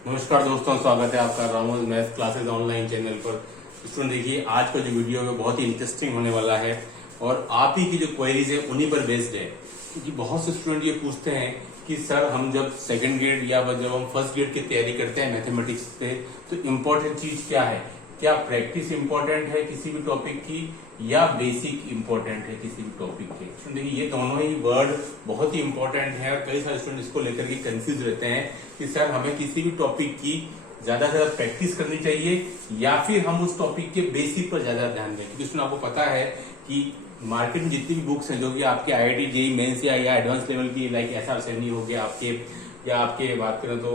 नमस्कार दोस्तों, स्वागत है आपका रामोज मैथ क्लासेस ऑनलाइन चैनल पर। स्टूडेंट देखिए, आज का जो वीडियो है बहुत ही इंटरेस्टिंग होने वाला है और आप ही की जो क्वेरीज है उन्हीं पर बेस्ड है। क्योंकि बहुत से स्टूडेंट ये पूछते हैं कि सर हम जब सेकंड ग्रेड या जब हम फर्स्ट ग्रेड की तैयारी करते हैं मैथमेटिक्स पे, तो इम्पोर्टेंट चीज क्या है? क्या प्रैक्टिस इंपॉर्टेंट है किसी भी टॉपिक की या बेसिक इंपॉर्टेंट है किसी भी टॉपिक के? देखिए, ये दोनों ही वर्ड बहुत ही इंपॉर्टेंट है और कई सारे स्टूडेंट इसको लेकर के कंफ्यूज रहते हैं कि सर हमें किसी भी टॉपिक की ज्यादा से ज्यादा प्रैक्टिस करनी चाहिए या फिर हम उस टॉपिक के बेसिक पर ज्यादा ध्यान दें। क्योंकि उसमें आपको पता है कि मार्केट में जितनी भी बुक्स हैं जो कि आपके आईआईटी जेईई मेंस या एडवांस लेवल की, लाइक एसआर सैनी हो गया आपके, या आपके बात करें तो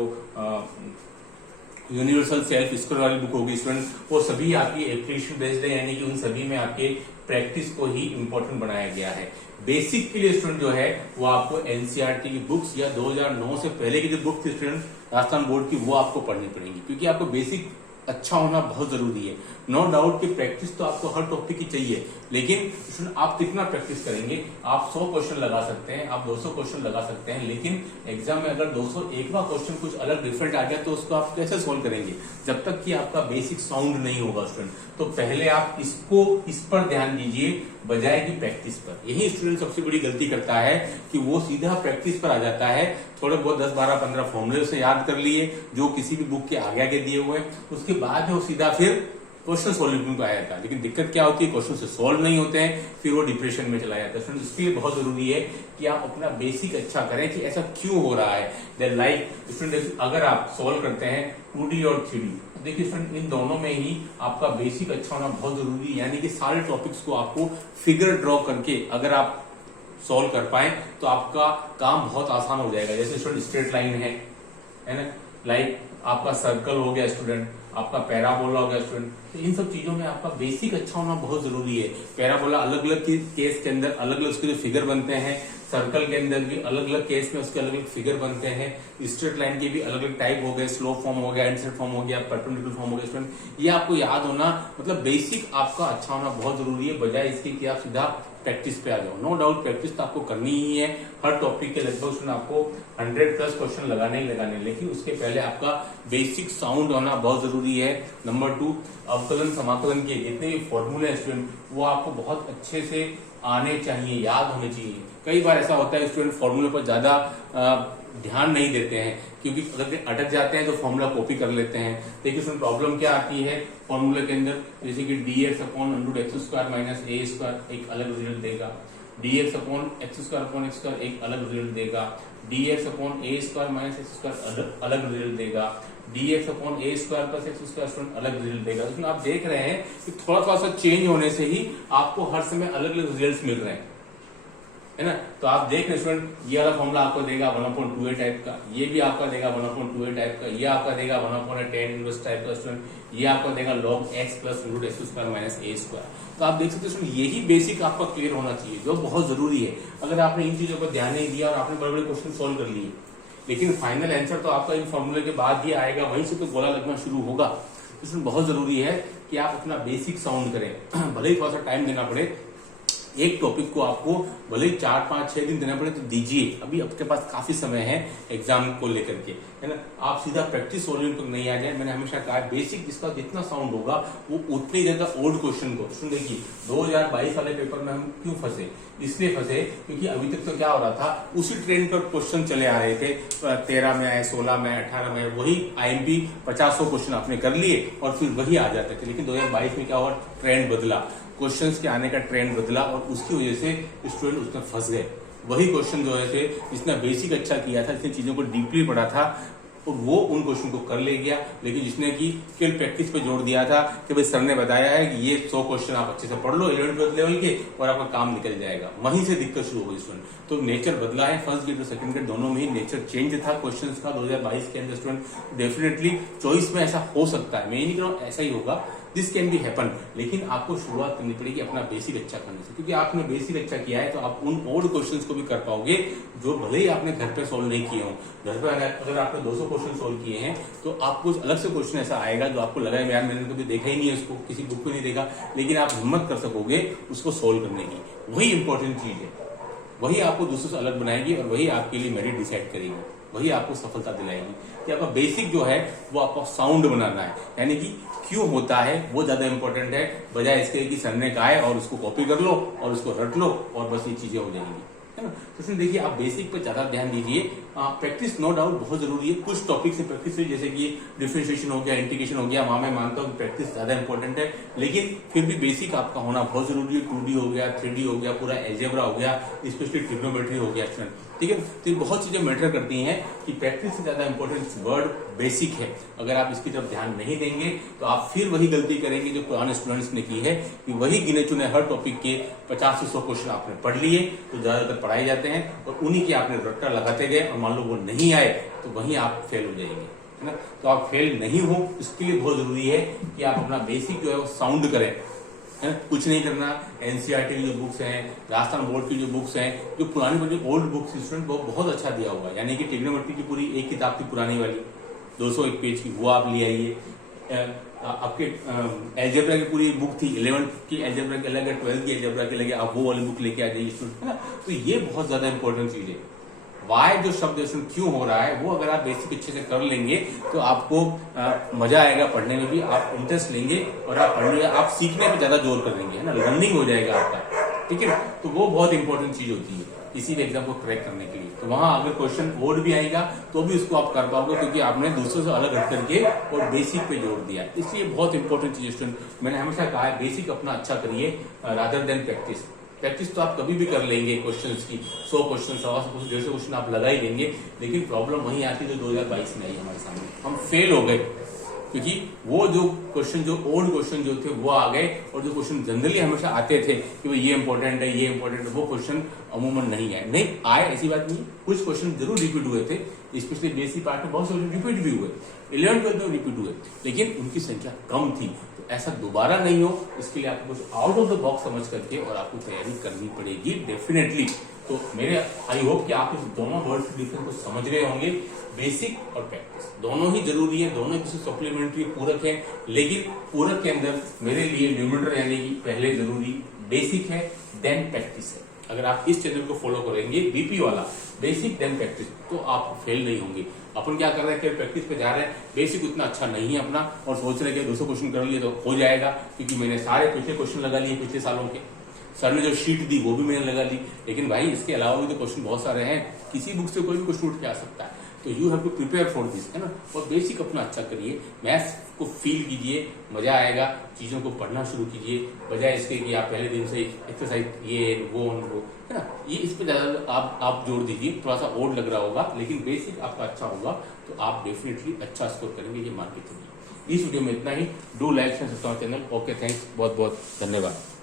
यूनिवर्सल सेल्फ स्कोर वाली बुक होगी स्टूडेंट, वो सभी आपकी एप्लीकेशन बेस्ड है, यानी कि उन सभी में आपके प्रैक्टिस को ही इंपॉर्टेंट बनाया गया है। बेसिक के लिए स्टूडेंट जो है वो आपको एनसीईआरटी की बुक्स या 2009 से पहले की जो बुक थी स्टूडेंट राजस्थान बोर्ड की, वो आपको पढ़नी पड़ेगी। क्योंकि आपको बेसिक अच्छा होना बहुत जरूरी है। नो डाउट कि प्रैक्टिस तो आपको हर टॉपिक की चाहिए, लेकिन आप कितना प्रैक्टिस करेंगे? आप 100 क्वेश्चन लगा सकते हैं, आप 200 क्वेश्चन लगा सकते हैं, लेकिन एग्जाम में अगर 201वां क्वेश्चन कुछ अलग डिफरेंट आ गया तो उसको आप कैसे सोल्व करेंगे जब तक कि आपका बेसिक साउंड नहीं होगा स्टूडेंट? तो पहले आप इस पर ध्यान दीजिए बजाय कि प्रैक्टिस पर। यही स्टूडेंट सबसे बड़ी गलती करता है कि वो सीधा प्रैक्टिस पर आ जाता है। थोड़े बहुत 10, 12, 15 फॉर्मूले उसे याद कर लिए जो किसी भी बुक के आगे आगे दिए हुए, उसके बाद में वो सीधा फिर क्वेश्चन सोल्यूशन को आ जाता है। लेकिन दिक्कत क्या होती है, क्वेश्चन से सॉल्व नहीं होते हैं, फिर वो डिप्रेशन में चला जाता है। इसके लिए बहुत जरूरी है कि आप अपना बेसिक अच्छा करें कि ऐसा क्यों हो रहा है। लाइक स्टूडेंट, अगर आप सॉल्व करते हैं 2D और 3D, देखिए स्टूडेंट इन दोनों में ही आपका बेसिक अच्छा होना बहुत जरूरी है। यानी कि सारे टॉपिक्स को आपको फिगर ड्रॉ करके अगर आप सॉल्व कर पाए तो आपका काम बहुत आसान हो जाएगा। जैसे स्टूडेंट स्ट्रेट लाइन है ना, लाइक आपका सर्कल हो गया स्टूडेंट, आपका पैराबोला हो गया स्टूडेंट, तो इन सब चीजों में आपका बेसिक अच्छा होना बहुत जरूरी है। पैराबोला अलग अलग केस के अंदर अलग अलग उसके जो फिगर बनते हैं, सर्कल के अंदर भी अलग अलग केस में उसके अलग अलग फिगर बनते हैं, स्ट्रेट लाइन के भी अलग अलग टाइप हो गए, स्लोप फॉर्म हो गया, इंटरसेप्ट फॉर्म हो गया, परपेंडिकुलर फॉर्म हो गया स्टूडेंट। ये आपको याद होना, मतलब बेसिक आपका अच्छा होना बहुत जरूरी है, बजाय इसके कि आप सीधा प्रैक्टिस पे आ जाओ। नो डाउट प्रैक्टिस तो आपको करनी ही है। हर टॉपिक के लगभग आपको 100+ क्वेश्चन लगाने ही लगाने, लेकिन उसके पहले आपका बेसिक साउंड होना बहुत जरूरी है। नंबर 2, अवकलन समाकलन के जितने भी फॉर्मूले हैं स्टूडेंट, वो आपको बहुत अच्छे से आने चाहिए, याद होने चाहिए। कई बार ऐसा होता है स्टूडेंट फॉर्मूले पर ज्यादा ध्यान नहीं देते हैं, क्योंकि अगर अटक जाते हैं तो फॉर्मूला कॉपी कर लेते हैं। देखिए इसमें प्रॉब्लम क्या आती है फॉर्मूले के अंदर, जैसे कि dx/x² - a² एक अलग रिजल्ट देगा, dx/x² एक अलग रिजल्ट देगा, dx/a² - x² अलग रिजल्ट देगा, dx/a² + x² अलग रिजल्ट देगा। इसमें आप देख रहे हैं कि थोड़ा थोड़ा सा चेंज होने से ही आपको हर समय अलग अलग रिजल्ट मिल रहे हैं, है ना। तो आप देख रहे स्टूडेंट, ये वाला फॉर्मूला आपको देगा 1/2a टाइप का, ये भी आपका देगा 1/2a टाइप का, ये आपका देगा 1/tan इनवर्स टाइप का स्टूडेंट, ये आपका देगा log x + √x² - a²। तो आप देख सकते हैं यही बेसिक आपका क्लियर होना चाहिए, जो बहुत जरूरी है। अगर आपने इन चीजों पर ध्यान नहीं दिया और आपने बड़े बड़े क्वेश्चन सोल्व कर लिए, लेकिन फाइनल आंसर तो आपका इन फॉर्मूले के बाद ही आएगा, वहीं से तो गोला लगना शुरू होगा। इसमें बहुत जरूरी है कि आप अपना बेसिक साउंड करें। भले ही थोड़ा सा टाइम देना पड़े, एक टॉपिक को आपको भले ही 4, 5, 6 दिन देना पड़े तो दीजिए। अभी आपके पास काफी समय है एग्जाम को लेकर के, है ना। आप सीधा प्रैक्टिस वॉल्यूम तक नहीं आ जाए। मैंने हमेशा कहा बेसिक जिसका जितना साउंड होगा वो उतनी ज्यादा ओल्ड क्वेश्चन को सुन। देखिए 2022 वाले पेपर में हम क्यों फंसे? इसलिए फंसे क्योंकि अभी तक तो क्या हो रहा था, उसी ट्रेंड पर क्वेश्चन चले आ रहे थे। 13 में आए, 16 में, 18 में, वही IMP 50 क्वेश्चन आपने कर लिए और फिर वही आ जाते थे। लेकिन 2022 में क्या हुआ, ट्रेंड बदला, क्वेश्चंस के आने का ट्रेंड बदला और उसकी वजह से स्टूडेंट उसमें फंस गए। वही क्वेश्चन जो है थे, जिसने बेसिक अच्छा किया था, जिसने चीजों को डीपली पढ़ा था, और वो उन क्वेश्चन को कर ले गया। लेकिन जिसने की केवल प्रैक्टिस पे जोड़ दिया था कि भाई सर ने बताया है कि ये 100 क्वेश्चन आप अच्छे से पढ़ लो 11th लेवल के और आपका काम निकल जाएगा, वहीं से दिक्कत शुरू हुई स्टूडेंट। तो नेचर बदला है, फर्स्ट ग्रेड और सेकंड ग्रेड दोनों में ही नेचर चेंज था क्वेश्चन का 2022 के अंदर स्टूडेंट। डेफिनेटली चॉइस में ऐसा हो सकता है, मैं ये नहीं कह रहा हूं ऐसा ही होगा, दिस कैन बी हैपन, लेकिन आपको शुरुआत करनी पड़ेगी अपना बेसिक अच्छा करने से। क्योंकि आपने बेसिक अच्छा किया है तो आप उन ओल्ड क्वेश्चंस को भी कर पाओगे जो भले ही आपने घर पे सोल्व नहीं किए हो। घर पे अगर आपने 200 क्वेश्चन सोल्व किए हैं तो आपको अलग से क्वेश्चन ऐसा आएगा जो आपको लगा यार मैंने कभी देखा ही नहीं है, उसको किसी बुक में नहीं देखा, लेकिन आप हिम्मत कर सकोगे उसको सोल्व करने की। वही इंपॉर्टेंट चीज है, वही आपको दूसरों से अलग बनाएगी और वही आपके लिए मेरिट डिसाइड करेगी। वही आपको सफलता दिलाएगी। कि आपका बेसिक जो है वो आपको साउंड बनाना है, यानी कि क्यों होता है वो ज्यादा इंपॉर्टेंट है, बजाय इसके कि सर ने कहा है और उसको कॉपी कर लो और उसको रट लो और बस ये चीजें हो जाएंगी, है ना। तो इसमें देखिए आप बेसिक पे ज्यादा ध्यान दीजिए। प्रैक्टिस नो डाउट बहुत जरूरी है, कुछ टॉपिक से प्रैक्टिस है, जैसे कि डिफरेंशिएशन हो गया, इंटीग्रेशन हो गया, वहां मैं मानता हूँ प्रैक्टिस ज्यादा इंपॉर्टेंट है, लेकिन फिर भी बेसिक आपका होना बहुत जरूरी है। 2D हो गया, 3D हो गया, पूरा एल्जेब्रा हो गया, स्पेशली ट्रिग्नोमेट्री हो गया स्टूडेंट, ठीक है। तो ये बहुत चीजें मैटर करती हैं कि प्रैक्टिस से ज्यादा इंपॉर्टेंट वर्ड बेसिक है। अगर आप इसकी तरफ ध्यान नहीं देंगे तो आप फिर वही गलती करेंगे जो पुराने स्टूडेंट्स ने की है, कि वही गिने चुने हर टॉपिक के 50 से 100 क्वेश्चन आपने पढ़ लिए तो ज्यादातर पढ़ाए जाते हैं, और उन्हीं की आपने रट्टा लगाते गए और मान लो वो नहीं आए तो वहीं आप फेल हो जाएंगे, है ना। तो आप फेल नहीं हो इसके लिए बहुत जरूरी है कि आप अपना बेसिक जो है वो साउंड करें, है। कुछ नहीं करना, एनसीईआरटी की जो बुक्स हैं, राजस्थान बोर्ड की जो बुक्स हैं, जो पुरानी ओल्ड बुक्स स्टूडेंट वो बहुत अच्छा दिया हुआ है, यानी कि ट्रिग्नोमेट्री की पूरी एक किताब थी पुरानी वाली 201 पेज की, वो आप ले आइए। आपके एल्जेब्रा की पूरी बुक थी, 11th की एल्जेब्रा की अलग है, 12th की एल्जेब्रा की अलग है, आप वो वाली बुक लेके आ जाइए स्टूडेंट, है ना। तो ये बहुत ज्यादा इंपॉर्टेंट चीज है। वाई जो शब्द क्यों हो रहा है वो अगर आप बेसिक अच्छे से कर लेंगे तो आपको मजा आएगा पढ़ने में भी, आप इंटरेस्ट लेंगे और आप पढ़ने आप सीखने पे ज्यादा जोर करेंगे, है ना, लर्निंग हो जाएगा आपका, ठीक है। तो वो बहुत इंपॉर्टेंट चीज होती है इसी एग्जाम को क्रैक करने के लिए। तो वहां अगर क्वेश्चन बोर्ड भी आएगा तो भी उसको आप कर पाओगे, क्योंकि आपने दूसरों से अलग हट करके और बेसिक पे जोड़ दिया। इसलिए बहुत इंपॉर्टेंट चीज स्टूडेंट, मैंने हमेशा कहा है बेसिक अपना अच्छा करिए रादर देन प्रैक्टिस। प्रैक्टिस तो आप कभी भी कर लेंगे, क्वेश्चंस की 100 क्वेश्चन, 150 क्वेश्चन, 150 क्वेश्चन आप लगा ही देंगे, लेकिन प्रॉब्लम वही आती है जो 2022 में आई हमारे सामने, हम फेल हो गए, क्योंकि वो जो क्वेश्चन जो ओल्ड क्वेश्चन जो थे वो आ गए, और जो क्वेश्चन जनरली हमेशा आते थे कि भाई ये इंपॉर्टेंट है, ये इंपॉर्टेंट है, वो क्वेश्चन अमूमन नहीं आए, नहीं आए ऐसी बात नहीं, कुछ क्वेश्चन जरूर रिपीट हुए थे, स्पेशली बेसिक पार्ट में बहुत से रिपीट भी हुए, 11th 12th में रिपीट हुए, लेकिन उनकी संख्या कम थी। तो ऐसा दोबारा नहीं हो, इसके लिए आपको कुछ आउट ऑफ द बॉक्स समझ करके और आपको तैयारी करनी पड़ेगी डेफिनेटली। तो मेरे आई होप कि आप इस दोनों वर्ड्स के डिफरेंस को समझ रहे होंगे, बेसिक और प्रैक्टिस दोनों ही जरूरी है, दोनों किसी सप्लीमेंट्री पूरक है, लेकिन पूरक के अंदर मेरे लिए न्यूमरेटर यानी कि पहले जरूरी बेसिक है देन प्रैक्टिस है। अगर आप इस चैनल को फॉलो करेंगे बीपी वाला, बेसिक देन प्रैक्टिस, तो आप फेल नहीं होंगे। अपन क्या कर रहे हैं कि प्रैक्टिस पे जा रहे हैं, बेसिक उतना अच्छा नहीं है अपना, और सोच रहे हैं कि 200 क्वेश्चन कर लिए तो हो जाएगा, क्योंकि मैंने सारे पिछले क्वेश्चन लगा लिए पिछले सालों के, सर ने जो शीट दी वो भी मैंने लगा ली, लेकिन भाई इसके अलावा भी तो क्वेश्चन बहुत सारे हैं, किसी बुक से कोई भी क्वेश्चन उठ के आ सकता है, तो you have to prepare for this, है ना। और बेसिक अपना अच्छा करिए, मैथ्स को फील कीजिए, मजा आएगा, चीजों को पढ़ना शुरू कीजिए, बजाय इसके कि आप पहले दिन से एक्सरसाइज ये वो, है ना, ये इस पे ज्यादा आप जोड़ दीजिए, थोड़ा सा ओड लग रहा होगा, लेकिन बेसिक आपका अच्छा होगा तो आप डेफिनेटली अच्छा स्कोर करेंगे, ये मान के चलिए। इस वीडियो में इतना ही। Do like and subscribe channel. Okay, thanks, बहुत बहुत धन्यवाद।